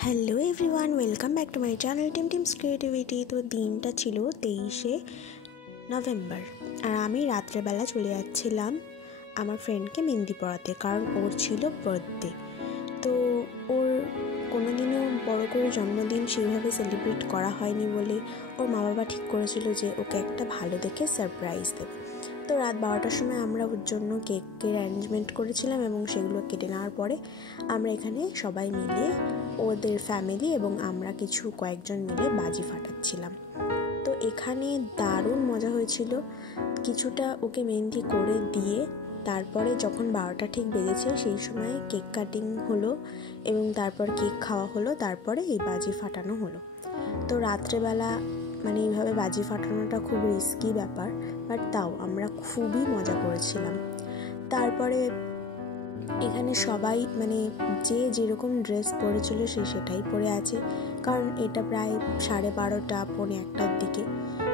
Hello everyone, welcome back to my channel teams creativity. তো দিনটা ছিল 23শে নভেম্বর, আর আমি রাত্রেবেলা চলে যাচ্ছিলাম আমার ফ্রেন্ডকে মেহেন্দি পড়াতে, কারণ ওর ছিল বার্থডে। তো ওর কোনোদিনও বড় করে জন্মদিন সেইভাবে সেলিব্রেট করা হয়নি বলে ওর মা বাবা ঠিক করেছিল যে ওকে একটা ভালো দেখে সারপ্রাইজ দেবে। তো রাত 12টার সময় আমরা ওর জন্য কেকের অ্যারেঞ্জমেন্ট করেছিলাম এবং সেগুলো কেটে নেওয়ার পরে আমরা এখানে সবাই মিলে, ওদের ফ্যামিলি এবং আমরা কয়েকজন মিলে বাজি ফাটাচ্ছিলাম। তো এখানে দারুণ মজা হয়েছিল। কিছুটা ওকে মেহেন্দি করে দিয়ে তারপরে যখন 12টা ঠিক বেজেছে সেই সময় কেক কাটিং হলো এবং তারপর কেক খাওয়া হলো, তারপরে এই বাজি ফাটানো হলো। তো রাত্রেবেলা এইভাবে বাজি ফাটানোটা খুব রিস্কি ব্যাপার, বাট তাও আমরা খুবই মজা করেছিলাম। তারপরে এখানে সবাই যে যেরকম ড্রেস পরেছিল সে সেটাই পরে আছে, কারণ এটা প্রায় 12:30 পৌনে 1টার দিকে।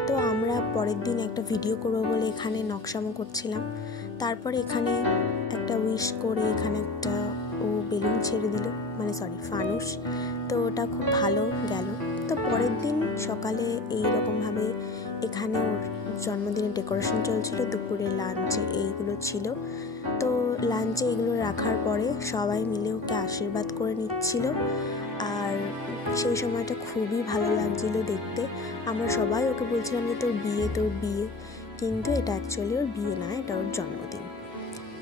তো আমরা পরের দিন একটা ভিডিও করবো বলে এখানে নকশামো করছিলাম। তারপরে এখানে একটা উইশ করে এখানে একটা ও বেলুন ছেড়ে দিল, ফানুস। তো ওটা খুব ভালো গেল। তো পরের দিন সকালে এইরকমভাবে এখানে ওর জন্মদিনের ডেকোরেশন চলছিল। দুপুরে লাঞ্চে এইগুলো ছিল। তো লাঞ্চে এগুলো রাখার পরে সবাই মিলে ওকে আশীর্বাদ করে নিচ্ছিল, আর সেই সময়টা খুবই ভালো লাগছিল দেখতে। আমরা সবাই ওকে বলছিলাম যে তোর বিয়ে, কিন্তু এটা অ্যাকচুয়ালি ওর বিয়ে না, এটা ওর জন্মদিন।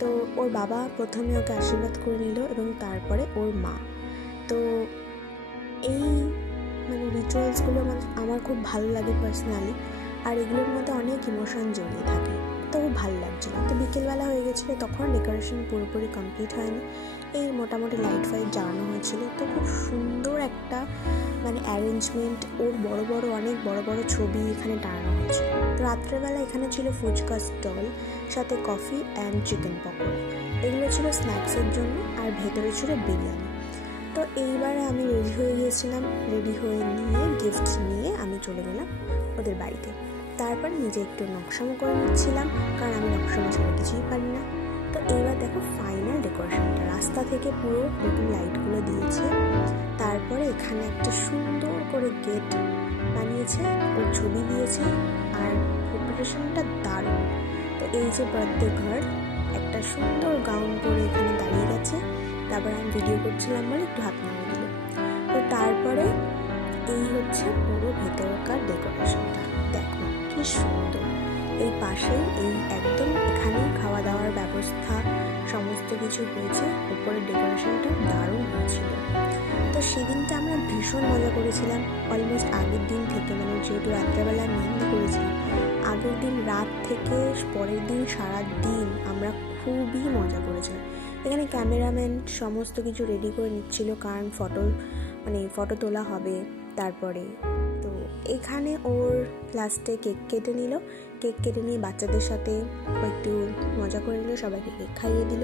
তো ওর বাবা প্রথমে ওকে আশীর্বাদ করে নিল এবং তারপরে ওর মা। তো এই রিচুয়ালসগুলো আমার খুব ভালো লাগে পার্সোনালি, আর এগুলোর মধ্যে অনেক ইমোশন জড়িয়ে থাকে। তো খুব ভালো লাগছিলো। তো বিকেলবেলা হয়ে গেছিলো, তখন ডেকোরেশন পুরোপুরি কমপ্লিট হয়নি। এই মোটামুটি লাইট ফাইট জ্বালানো হয়েছিল। তো খুব সুন্দর একটা অ্যারেঞ্জমেন্ট, ওর অনেক বড় বড় ছবি এখানে টানানো হয়েছিল। তো রাত্রেবেলা এখানে ছিল ফুচকা স্টল, সাথে কফি অ্যান্ড চিকেন পকোড়া। এগুলো ছিল স্ন্যাক্সের জন্য, আর ভেতরে ছিল বিরিয়ানি। তো এইবারে আমি রেডি হয়ে গিয়েছিলাম। রেডি হয়ে নিয়ে গিফট নিয়ে আমি চলে গেলাম ওদের বাড়িতে। তারপর নিজে একটু নকশামো করে নিচ্ছিলাম, কারণ আমি নকশামো ছাড়া কিছুই পারি না। তো এইবার দেখো ফাইনাল ডেকোরেশনটা, রাস্তা থেকে পুরো নতুন লাইটগুলো দিয়েছে। তারপরে এখানে একটা সুন্দর করে গেট বানিয়েছে, ওর ছবি দিয়েছে, আর প্রিপারেশনটা দারুণ। তো এই যে বার্থডে গার্ল একটা সুন্দর গাউন পরে এখানে দাঁড়িয়ে গেছে। তারপর আমি ভিডিও করছিলাম বলে একটু হাত নাড়িয়ে দিল। তো তারপরে এই হচ্ছে পুরো ভেতরকার ডেকোরেশনটা, দেখো কি সুন্দর। এই পাশেই একদম এখানেই খাওয়া দাওয়ার ব্যবস্থা সমস্ত কিছু হয়েছে। উপরের ডেকোরেশনটা দারুণ হয়েছিল। তো সেদিনটা আমরা ভীষণ মজা করেছিলাম। অলমোস্ট আগের দিন থেকে, যেহেতু রাত্রেবেলা মেহেন্দি করেছিলাম, আগের দিন রাত থেকে পরের দিন সারা দিন আমরা খুবই মজা করেছিলাম। এখানে ক্যামেরাম্যান সমস্ত কিছু রেডি করে নিচ্ছিল, কারণ ফটো তোলা হবে। তারপরে তো এখানে ওর লাস্টে কেক কেটে নিয়ে বাচ্চাদের সাথে একটু মজা করে নিল, সবাইকে কেক খাইয়ে দিল।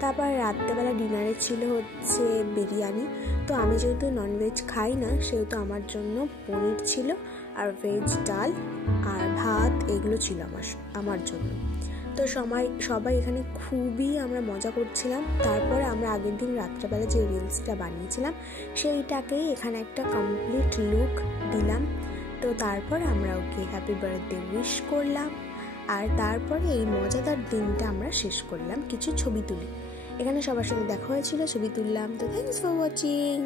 তারপর রাত্রেবেলা ডিনারে ছিল হচ্ছে বিরিয়ানি। তো আমি যেহেতু ননভেজ খাই না, সেহেতু আমার জন্য পনির ছিল, আর ভেজ ডাল আর ভাত এগুলো ছিল আমার জন্য। তো সবাই এখানে খুবই আমরা মজা করছিলাম। তারপরে আমরা আগের দিন রাত্রেবেলা যে রিলসটা বানিয়েছিলাম সেইটাকেই এখানে একটা কমপ্লিট লুক দিলাম। তো তারপর আমরা ওকে হ্যাপি বার্থডে উইশ করলাম, আর তারপরে এই মজাদার দিনটা আমরা শেষ করলাম কিছু ছবি তুলে। এখানে সবার সাথে দেখা হয়েছিল, ছবি তুললাম। তো থ্যাঙ্কস ফর ওয়াচিং।